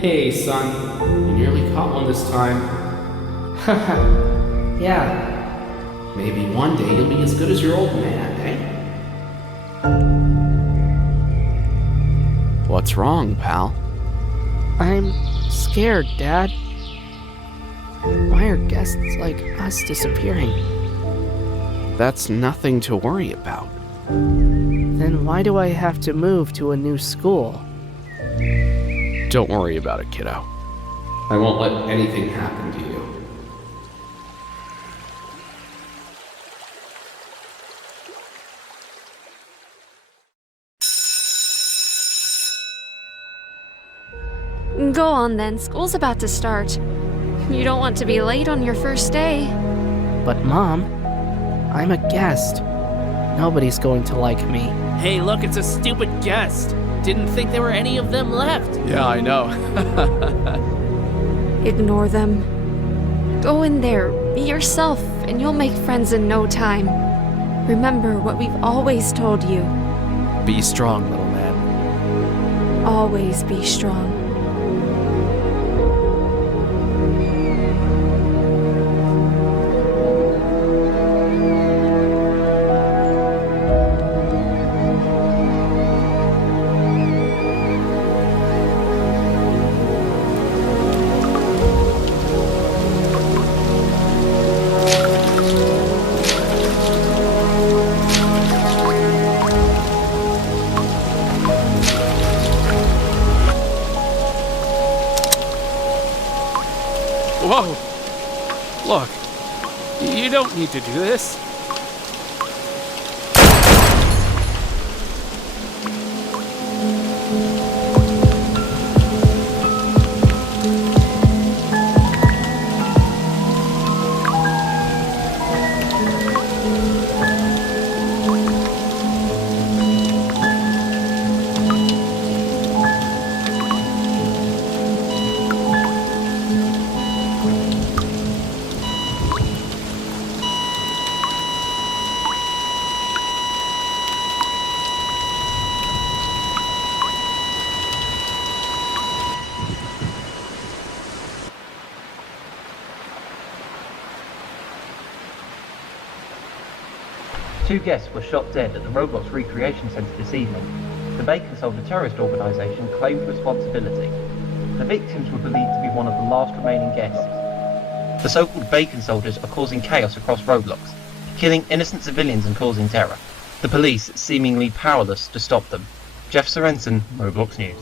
Hey, son. You nearly caught one this time. Haha. Yeah. Maybe one day you'll be as good as your old man, eh? What's wrong, pal? I'm scared, Dad. Why are guests like us disappearing? That's nothing to worry about. Then why do I have to move to a new school? Don't worry about it, kiddo. I won't let anything happen to you. Go on then, school's about to start. You don't want to be late on your first day. But Mom, I'm a guest. Nobody's going to like me. Hey, look, it's a stupid guest. Didn't think there were any of them left. Yeah, I know. Ignore them. Go in there, be yourself, and you'll make friends in no time. Remember what we've always told you. Be strong, little man. Always be strong. Whoa! Look, you don't need to do this. Two guests were shot dead at the Roblox Recreation Centre this evening. The Bacon Soldier terrorist organisation claimed responsibility. The victims were believed to be one of the last remaining guests. The so-called Bacon Soldiers are causing chaos across Roblox, killing innocent civilians and causing terror. The police seemingly powerless to stop them. Jeff Sorensen, Roblox News.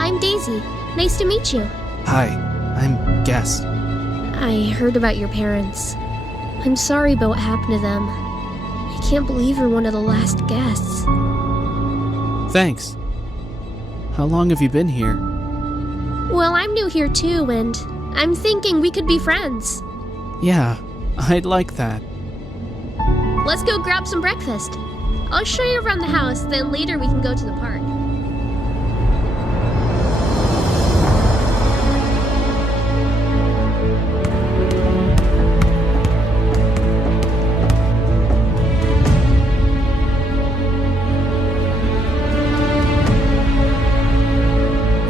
I'm Daisy. Nice to meet you. Hi, I'm Guest. I heard about your parents. I'm sorry about what happened to them. I can't believe you're one of the last guests. Thanks. How long have you been here? Well, I'm new here too, and I'm thinking we could be friends. Yeah, I'd like that. Let's go grab some breakfast. I'll show you around the house, then later we can go to the park.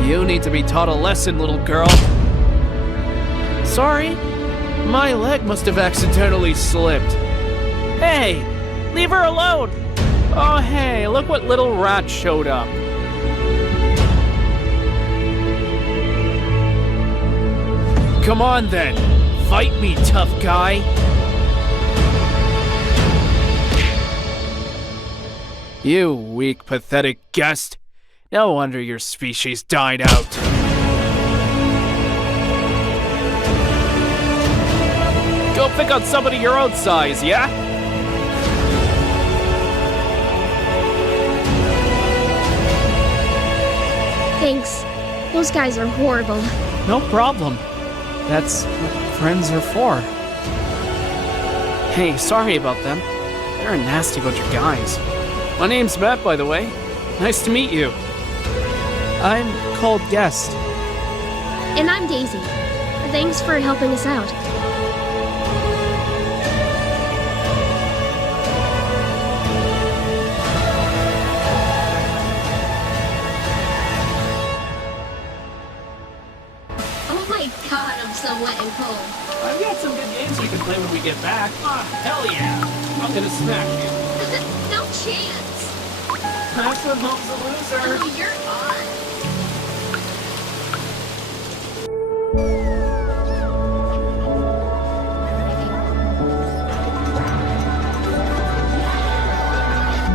You need to be taught a lesson, little girl. Sorry, my leg must have accidentally slipped. Hey, leave her alone. Oh, hey, look what little rat showed up. Come on then, fight me, tough guy. You weak, pathetic guest. No wonder your species died out. Go pick on somebody your own size, yeah? Thanks. Those guys are horrible. No problem. That's what friends are for. Hey, sorry about them. They're a nasty bunch of guys. My name's Matt, by the way. Nice to meet you. I'm called Guest. And I'm Daisy. Thanks for helping us out. Oh my god, I'm so wet and cold. I've got some good games we can play when we get back. Ah, hell yeah. I'm gonna smack you. No chance. That's what home's a loser. Oh, you're on.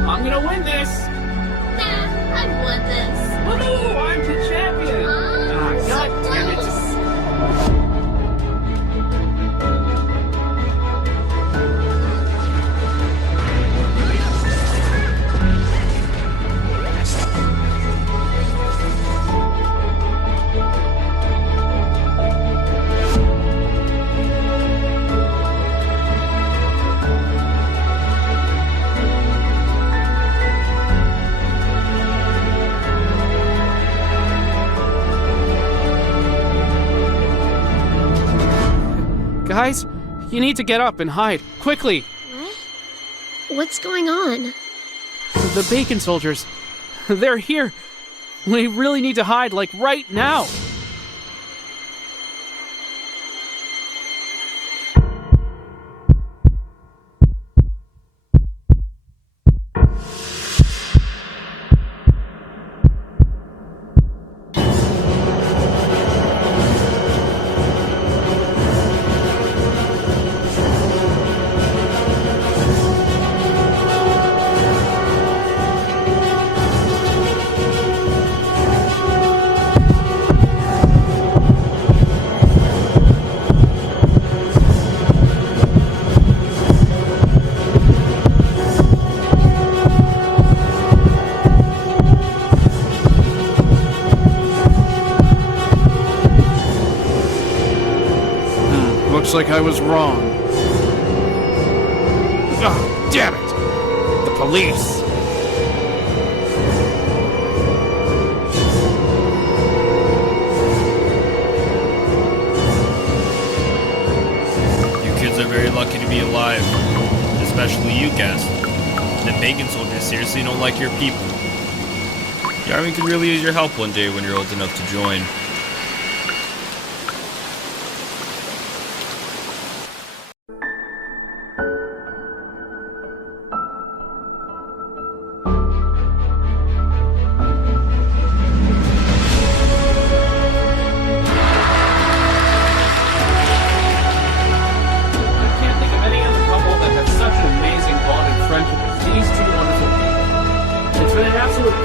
I'm gonna win this. Nah, I won this. Woohoo! I'm the champion. Ah, god damn it. Guys, you need to get up and hide, quickly! What? What's going on? The Bacon Soldiers, they're here! We really need to hide, like right now! Looks like I was wrong. Oh, damn it! The police! You kids are very lucky to be alive. Especially you, Guest. The Bacon Soldiers seriously don't like your people. The army could really use your help one day when you're old enough to join.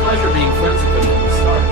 Pleasure being friends with them from the start.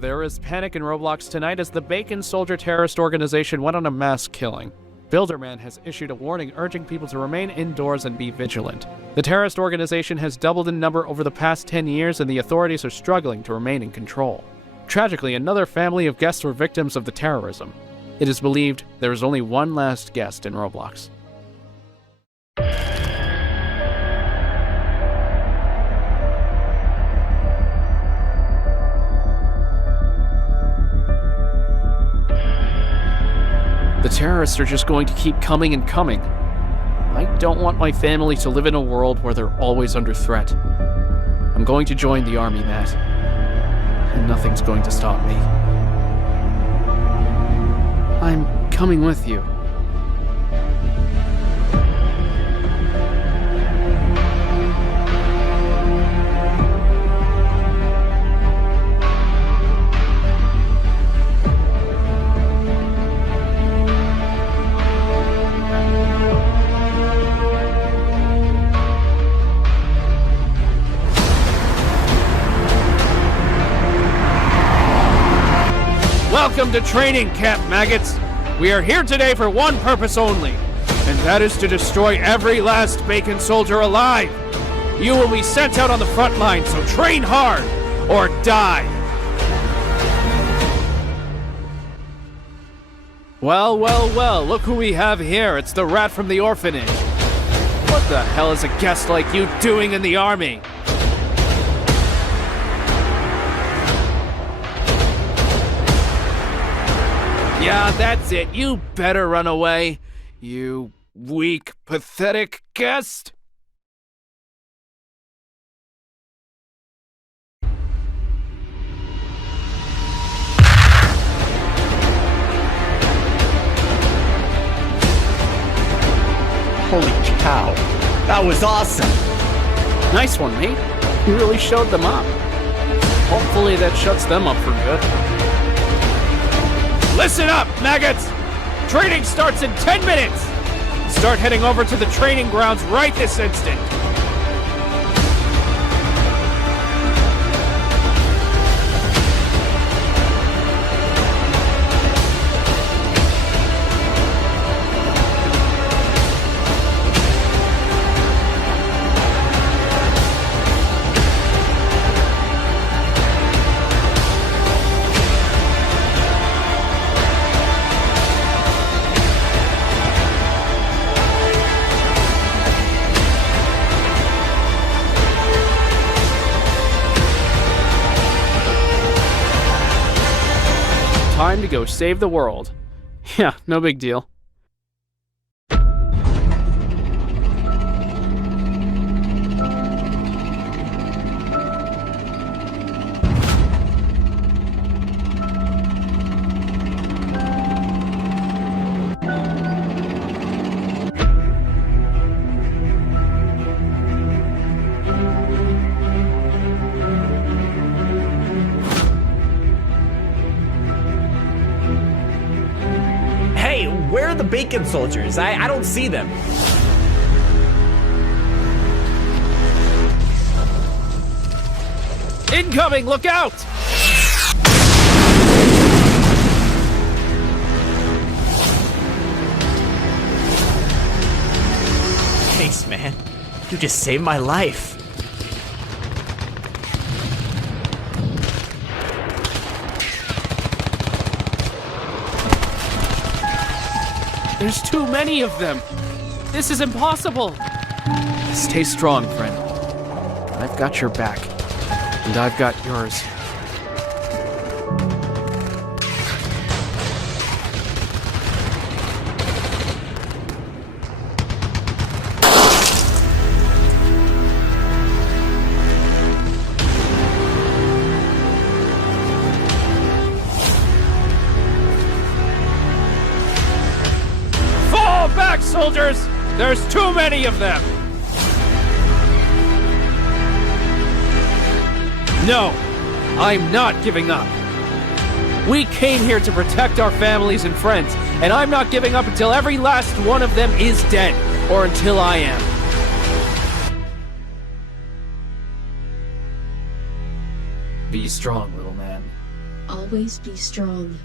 There is panic in Roblox tonight as the Bacon Soldier terrorist organization went on a mass killing. Builderman has issued a warning urging people to remain indoors and be vigilant. The terrorist organization has doubled in number over the past 10 years and the authorities are struggling to remain in control. Tragically, another family of guests were victims of the terrorism. It is believed there is only one last guest in Roblox. The terrorists are just going to keep coming and coming. I don't want my family to live in a world where they're always under threat. I'm going to join the army, Matt. And nothing's going to stop me. I'm coming with you. Welcome to training camp, maggots. We are here today for one purpose only, and that is to destroy every last Bacon soldier alive. You will be sent out on the front line, so train hard or die. Well, look who we have here. It's the rat from the orphanage. What the hell is a guest like you doing in the army? Yeah, that's it. You better run away, you weak, pathetic guest. Holy cow, that was awesome! Nice one, mate. You really showed them up. Hopefully that shuts them up for good. Listen up, maggots! Training starts in 10 minutes! Start heading over to the training grounds right this instant! Time to go save the world. Yeah, no big deal. Where are the Bacon soldiers? I don't see them. Incoming! Look out! Thanks, man. You just saved my life. There's too many of them. This is impossible. Stay strong, friend. I've got your back, and I've got yours. Back, soldiers! There's too many of them! No, I'm not giving up. We came here to protect our families and friends, and I'm not giving up until every last one of them is dead, or until I am. Be strong, little man. Always be strong.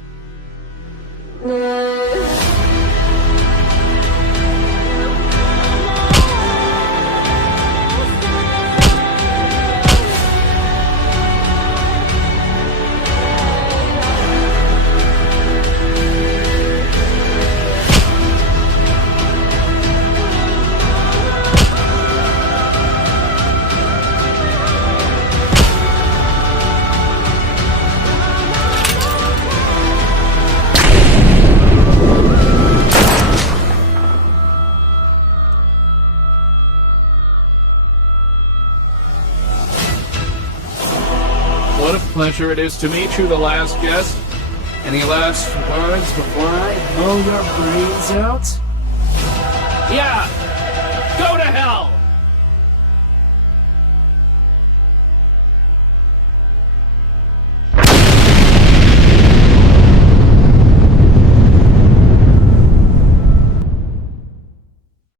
What a pleasure it is to meet you, the last guest. Any last words before I blow your brains out? Yeah! Go